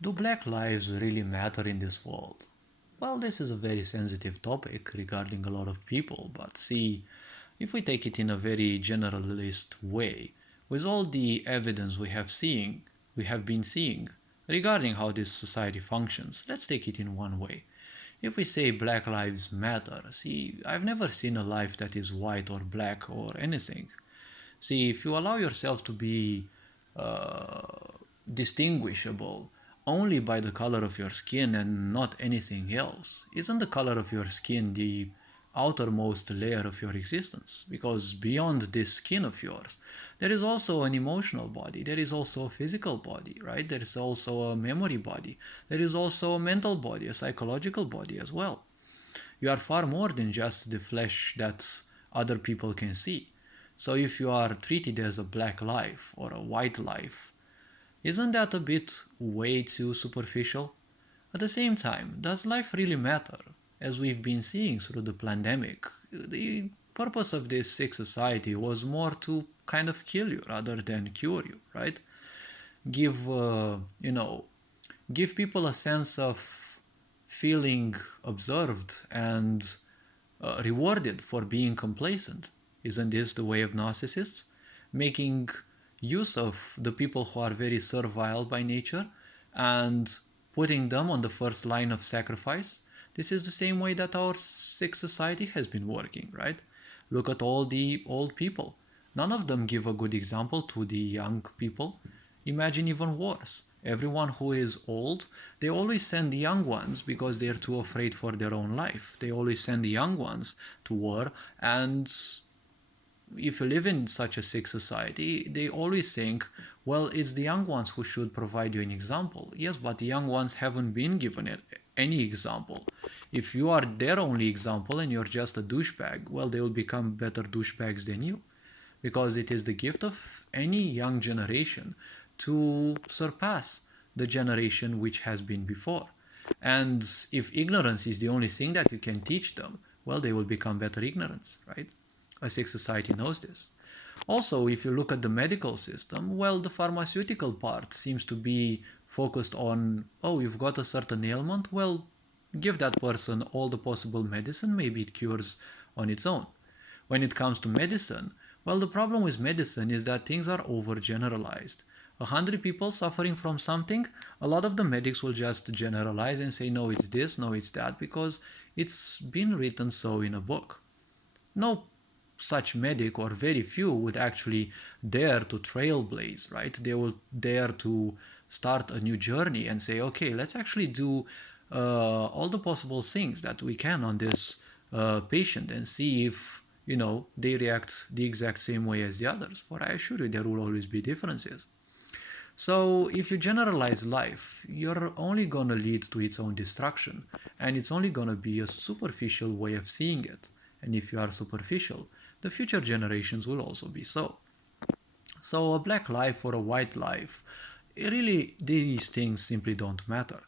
Do black lives really matter in this world? Well, this is a very sensitive topic regarding a lot of people, but see, if we take it in a very generalist way, with all the evidence we have been seeing regarding how this society functions, let's take it in one way. If we say Black Lives Matter, see, I've never seen a life that is white or black or anything. See, if you allow yourself to be uh, distinguishable only by the color of your skin and not anything else, isn't the color of your skin the outermost layer of your existence? Because beyond this skin of yours, there is also an emotional body, there is also a physical body, right? There is also a memory body, there is also a mental body, a psychological body as well. You are far more than just the flesh that other people can see. So if you are treated as a black life or a white life, isn't that a bit way too superficial? At the same time, does life really matter? As we've been seeing through the pandemic, the purpose of this sick society was more to kind of kill you rather than cure you, right? Give, give people a sense of feeling observed and rewarded for being complacent. Isn't this the way of narcissists? Making use of the people who are very servile by nature and putting them on the first line of sacrifice. This is the same way that our sick society has been working, right? Look at all the old people. None of them give a good example to the young people. Imagine even worse. Everyone who is old, they always send the young ones because they're too afraid for their own life. They always send the young ones to war, and if you live in such a sick society, they always think, well, it's the young ones who should provide you an example. Yes, but the young ones haven't been given any example. If you are their only example and you're just a douchebag, well, they will become better douchebags than you. Because it is the gift of any young generation to surpass the generation which has been before. And if ignorance is the only thing that you can teach them, well, they will become better ignorance, right? A sick society knows this. Also, if you look at the medical system, well, the pharmaceutical part seems to be focused on, oh, you've got a certain ailment, well, give that person all the possible medicine, maybe it cures on its own. When it comes to medicine, well, the problem with medicine is that things are overgeneralized. 100 people suffering from something, a lot of the medics will just generalize and say, no, it's this, no, it's that, because it's been written so in a book. No such medic, or very few, would actually dare to trailblaze, right? They will dare to start a new journey and say, okay, let's actually do all the possible things that we can on this patient and see if, they react the exact same way as the others. For I assure you, there will always be differences. So if you generalize life, you're only gonna lead to its own destruction, and it's only gonna be a superficial way of seeing it. And if you are superficial, the future generations will also be so. So a black life or a white life, really these things simply don't matter.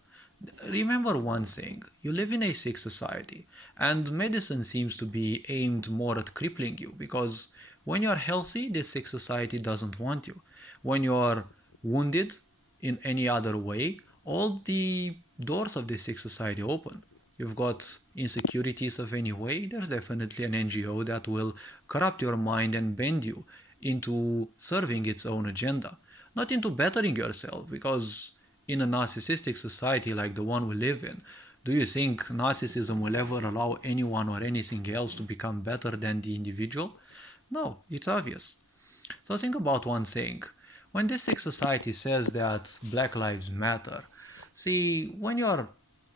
Remember one thing, you live in a sick society, and medicine seems to be aimed more at crippling you, because when you are healthy, this sick society doesn't want you. When you are wounded in any other way, all the doors of this sick society open. You've got insecurities of any way, there's definitely an NGO that will corrupt your mind and bend you into serving its own agenda, not into bettering yourself, because in a narcissistic society like the one we live in, do you think narcissism will ever allow anyone or anything else to become better than the individual? No, it's obvious. So think about one thing. When this sick society says that Black Lives Matter, see, when you're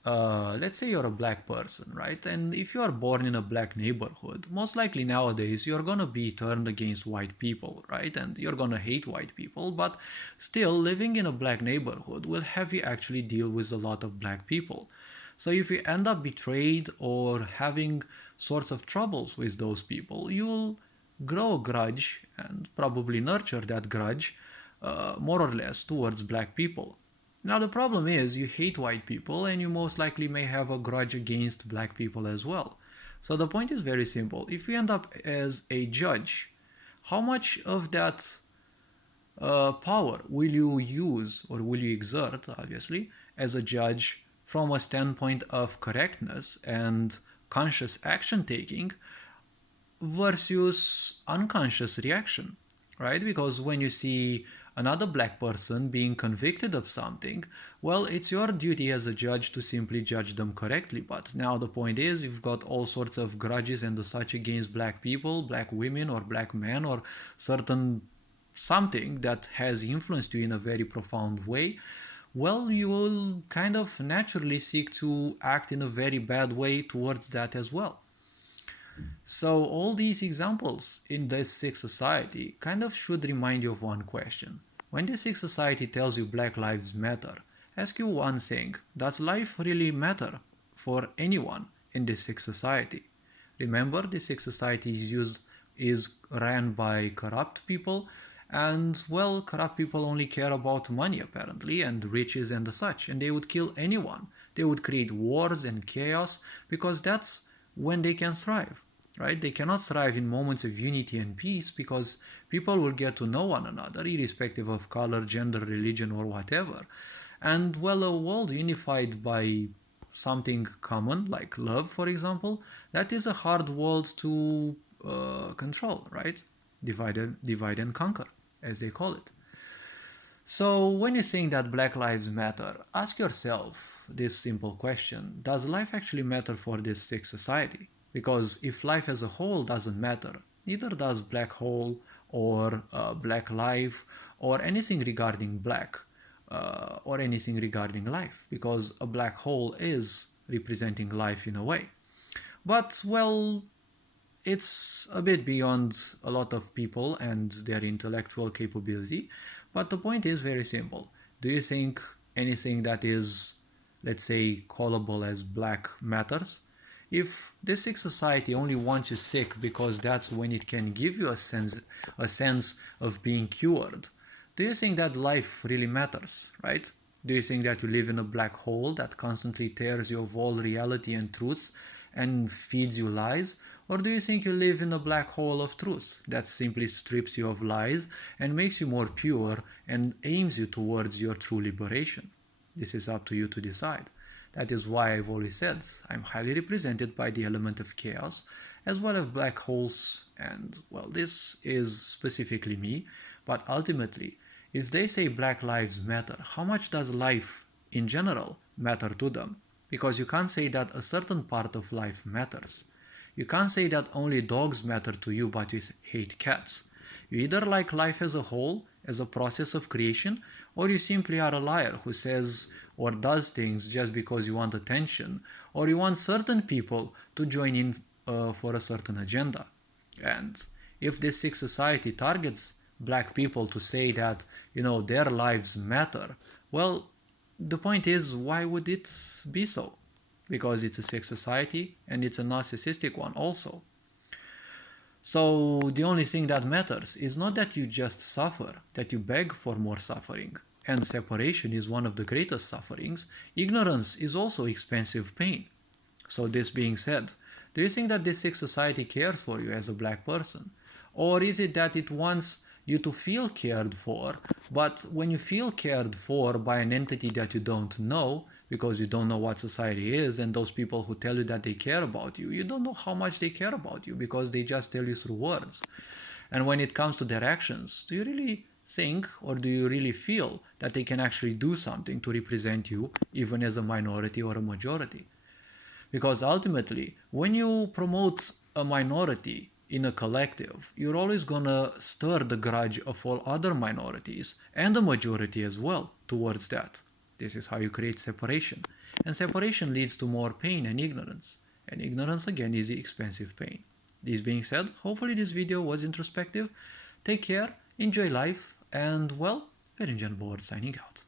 let's say you're a black person, right? And if you are born in a black neighborhood, most likely nowadays you're gonna be turned against white people, right? And you're gonna hate white people, but still living in a black neighborhood will have you actually deal with a lot of black people. So if you end up betrayed or having sorts of troubles with those people, you'll grow a grudge and probably nurture that grudge more or less towards black people. Now the problem is you hate white people and you most likely may have a grudge against black people as well. So the point is very simple. If you end up as a judge, how much of that power will you use or will you exert, obviously, as a judge from a standpoint of correctness and conscious action taking versus unconscious reaction, right? Because when you see another black person being convicted of something, well, it's your duty as a judge to simply judge them correctly. But now the point is, you've got all sorts of grudges and the such against black people, black women, or black men, or certain something that has influenced you in a very profound way. Well, you will kind of naturally seek to act in a very bad way towards that as well. So all these examples in this sick society kind of should remind you of one question. When this sick society tells you Black Lives Matter, ask you one thing: does life really matter for anyone in this sick society? Remember, this sick society is ran by corrupt people, and well, corrupt people only care about money apparently, and riches and the such, and they would kill anyone. They would create wars and chaos because that's when they can thrive, right? They cannot thrive in moments of unity and peace because people will get to know one another irrespective of color, gender, religion, or whatever. And well, a world unified by something common like love, for example, that is a hard world to control, right? Divide and conquer, as they call it. So when you're saying that Black Lives Matter, ask yourself this simple question: does life actually matter for this sick society? Because if life as a whole doesn't matter, neither does black hole or black life or anything regarding black or anything regarding life, because a black hole is representing life in a way. But well, it's a bit beyond a lot of people and their intellectual capability, but the point is very simple. Do you think anything that is, let's say, callable as black matters? If this sick society only wants you sick because that's when it can give you a sense of being cured, do you think that life really matters, right? Do you think that you live in a black hole that constantly tears you of all reality and truths and feeds you lies? Or do you think you live in a black hole of truth that simply strips you of lies and makes you more pure and aims you towards your true liberation? This is up to you to decide. That is why I've always said I'm highly represented by the element of chaos as well as black holes, and well, this is specifically me, but ultimately, if they say Black Lives Matter, how much does life in general matter to them? Because you can't say that a certain part of life matters. You can't say that only dogs matter to you but you hate cats. You either like life as a whole, as a process of creation, or you simply are a liar who says or does things just because you want attention, or you want certain people to join in for a certain agenda. And if this sick society targets black people to say that, their lives matter, well, the point is, why would it be so? Because it's a sick society and it's a narcissistic one also. So the only thing that matters is not that you just suffer, that you beg for more suffering. And separation is one of the greatest sufferings. Ignorance is also expensive pain. So this being said, do you think that this sick society cares for you as a black person? Or is it that it wants you to feel cared for, but when you feel cared for by an entity that you don't know, because you don't know what society is, and those people who tell you that they care about you, you don't know how much they care about you because they just tell you through words. And when it comes to their actions, do you really think or do you really feel that they can actually do something to represent you, even as a minority or a majority? Because ultimately, when you promote a minority in a collective, you're always gonna stir the grudge of all other minorities and the majority as well towards that. This is how you create separation. And separation leads to more pain and ignorance. And ignorance again is the expensive pain. This being said, hopefully this video was introspective. Take care, enjoy life, and well, Very Board signing out.